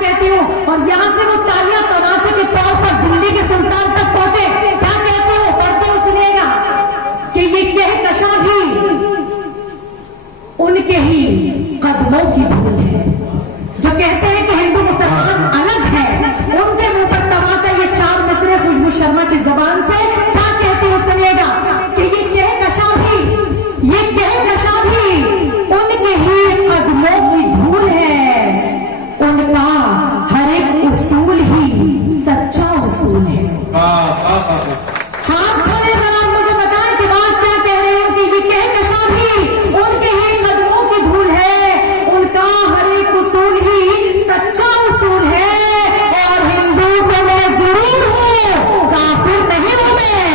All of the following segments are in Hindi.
कहती हूँ, और यहाँ से वो तालियां तमाचे के तौर पर दिल्ली के सुल्तान तक पहुंचे। क्या कहती हूँ, पढ़ते हो सुनिएगा कि ये कहकशां भी उनके ही कदमों की धूल है। जो कहते हैं कि हिंदू मुसलमान अलग है, उनके मुंह पर तमाचा। ये 4 मिसरे खुशबू शर्मा की जबान से। क्या कहती हूँ सुनिएगा कि ये कहकशां भी उनके ही कदमों की धूल है। उनका हर एक उसूल ही सच्चा उसूल है। हाथ खोले जरा, मुझे बताएं कि बात क्या कह रही हूं कि ये कहकशां भी उनके ही कदमों की धूल है। उनका हर एक उसूल ही सच्चा उसूल है। और हिंदू तो मैं जरूर हूं, काफिर नहीं हूं मैं।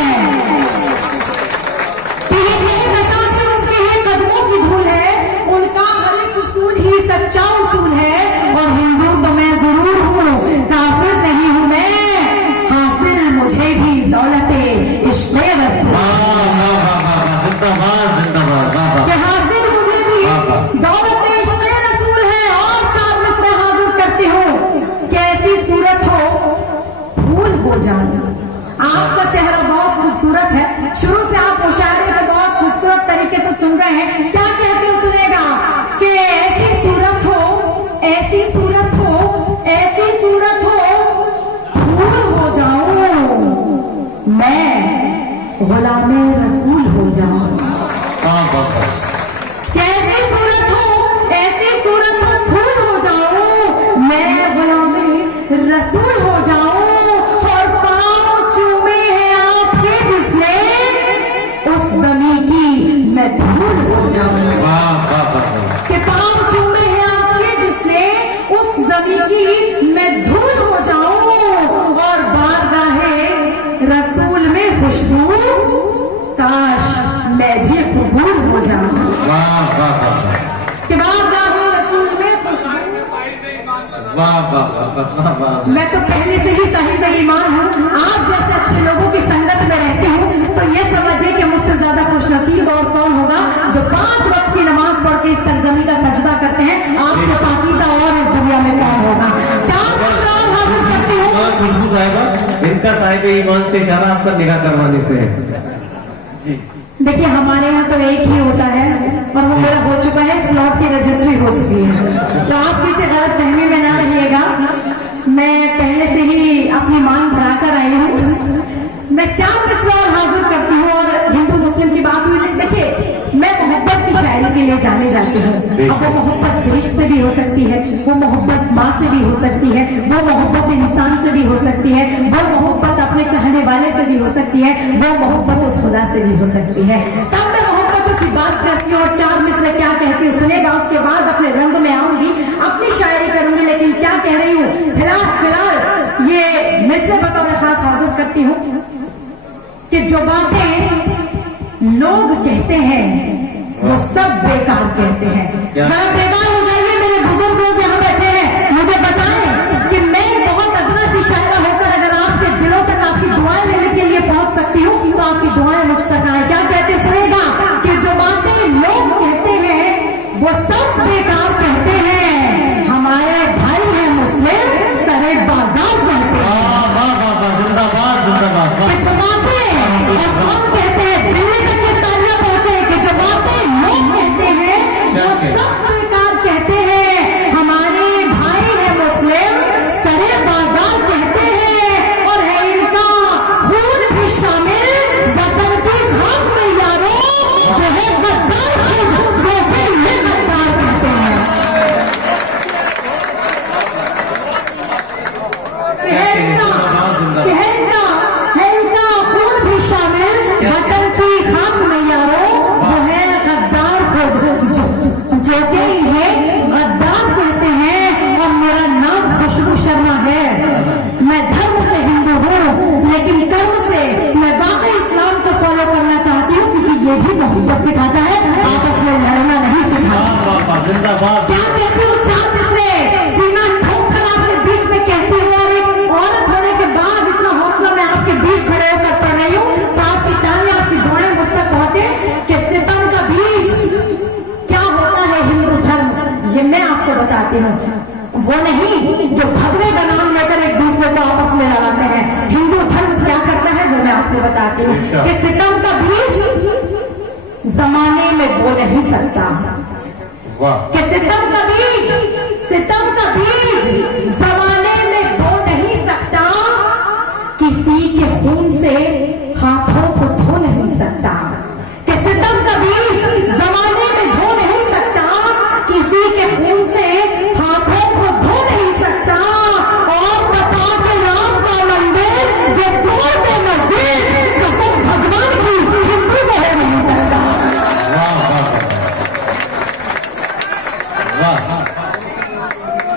ये कहकशां भी उनके ही कदमों की धूल है। उनका हर एक उसूल ही सच्चा उसूल है। और हिंदू तो मैं जरूर हूं, काफिर नहीं हूं मैं। हासिल मुझे भी दौलते इश्क़े रसूल, कि हासिल मुझे भी दौलते इश्क़े रसूल है। और 4 मिसरे हाजिर करती हूँ कि ऐसी सूरत हो फूल हो जाऊं। आपका चेहरा बहुत खूबसूरत है, शुरू से आप मुशायरे को बहुत खूबसूरत तरीके से सुन रहे हैं। क्या कहते हो सुनेगा कि ऐसी सूरत हो, ऐसी सूरत हो, ऐसी सूरत हो फूल हो जाऊं, मैं गुलामे रसूल हो जाऊं। कैसी सूरत हो, ऐसी सूरत हो फूल हो जाऊं, मैं गुलामे रसूल हो जाऊं। और पाँव चूमे हैं आपके जिसने, उस जमी की मैं धूल हो जाऊं। कि पाँव चूमे हैं आपके जिसने, उस जमी की मैं धूल हो जाऊं। और बारगाहे रसूल में खुशबू, काश मैं भी कबूल हो जाऊं। कि बारगाहे रसूल में खुशबू। मैं तो पहले से ही सही बेईमान हूँ। आप जैसे अच्छे लोगों की संगत में रहती हूँ, तो ये समझिए कि मुझसे ज्यादा खुशनसीब और कौन होगा जो 5 वक्त की नमाज पढ़ के इस सरजमी का सजदा करते हैं। आपसे पाकीज़ा और इस दुनिया में कौन होगा। 4 मिसरे और हाजिर करती हूँ। खुशबू साहिबा, इनका साहिब ईमान से इशारा आपका निगाह करवाने से है जी। देखिए, हमारे यहाँ तो एक ही होता है और वो मेरा हो चुका है, इस प्लॉट की रजिस्ट्री हो चुकी है। तो आप किसी गलत फहमी में ना रहिएगा। मैं पहले से ही अपनी मांग भरा कर आई हूँ। मैं 4 मिसरे और हाजिर करती हूँ। और हिंदू मुस्लिम की बात हुई, देखिए मैं मोहब्बत की शायरी के लिए जानी जाती हूँ। अब वो मोहब्बत देश से भी हो सकती है, वो मोहब्बत माँ से भी हो सकती है, वो मोहब्बत इंसान से भी हो सकती है, वो मोहब्बत अपने चाहने वाले से भी हो सकती है, वो मोहब्बत उस खुदा से भी हो सकती है। तब मैं मोहब्बतों की बात करती हूँ। और 4 मिसरे क्या कहती हूँ सुनेगा, उसके बाद अपने रंग में आऊंगी, अपनी शायरी करूंगी। लेकिन क्या कह रही हूँ, फिलहाल ये मिसरे बतौर खास हाजिर करती हूँ कि जो बातें लोग कहते हैं वो सब बेकार कहते हैं। जरा बेकार हो जाइए, मेरे बुजुर्ग लोग यहाँ बैठे हैं, मुझे बताएं कि मैं बहुत अदना सी शायरा होकर अगर आपके दिलों तक आपकी दुआएं लेने के लिए पहुंच सकती हूँ, तो आपकी दुआएं मुझ तक आए। क्या कहते सुनेगा कि जो बातें लोग कहते हैं वो सब बेकार कहते हैं। हमारे भाई हैं मुस्लिम, सरे बाजार कहते हैं। जिंदाबाद जिंदाबाद। जो बातें कौन कहते हैं, दिल्ली तक ये तालियां पहुंचे कि जो बातें लोग कहते हैं वो सब बेकार कहते जमाने में बो नहीं सकता। वाह कि सितम का बीज जमाने में बो नहीं सकता, किसी के खून से हाथों को धो नहीं सकता। कि सितम का बीज जमाने में धो नहीं सकता, किसी के खून से हाथों को धो नहीं सकता। और बता के राम का मंदिर जो तोड़ दे मस्जिद, कसम भगवान की हिंदू को हो नहीं सकता।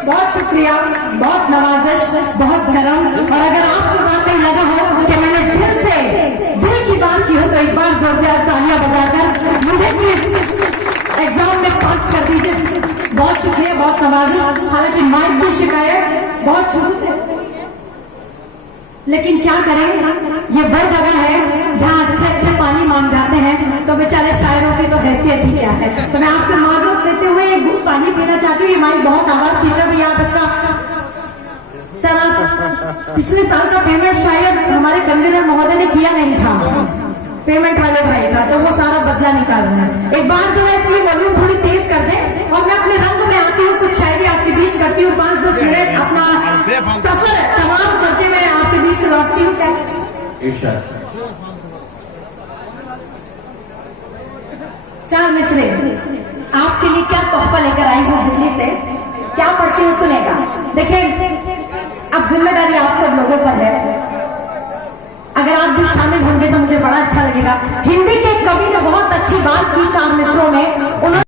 बहुत शुक्रिया, बहुत नवाजिश, बहुत गरम। और अगर आपको वाकई लगा हो कि मैंने दिल की बात की हो तो एक बार जोरदार तालियां बजाकर मुझे प्लीज एग्जाम में पास कर दीजिए। बहुत शुक्रिया, बहुत नवाजिश। हालांकि माइक की शिकायत बहुत शुरू से, लेकिन क्या करें, ये वो जगह है जहाँ अच्छे पानी मांग जाते हैं, तो बेचारे शायरों की तो हैसियत ही क्या है। तो मैं आपसे माजूद लेते हुए एक घूंट पानी पीना चाहती हूँ। ये माइक बहुत आवाज खींचा भैया, आप इसका सर आप पिछले साल का पेमेंट शायद हमारे कन्वीनर महोदय ने किया नहीं था, पेमेंट वाले भाई था, तो वो सारा बदला निकालना है। एक बार जरा इसकी वॉल्यूम थोड़ी तेज कर दें और मैं अपने रंग में आती हूँ, कुछ शायरी आपके बीच करती हूँ। 5-10 मिनट अपना सफर तमाम करके मैं आपके बीच से लौटती हूँ। क्या इरशाद। 4 मिसरे आपके लिए क्या तोहफा लेकर आई हूँ दिल्ली से, क्या पढ़ती हूँ सुनेगा। देखिए, अब जिम्मेदारी आप सब लोगों पर है, अगर आप भी शामिल होंगे तो मुझे बड़ा अच्छा लगेगा। हिंदी के कवि ने बहुत अच्छी बात की 4 मिसरों में। उन्होंने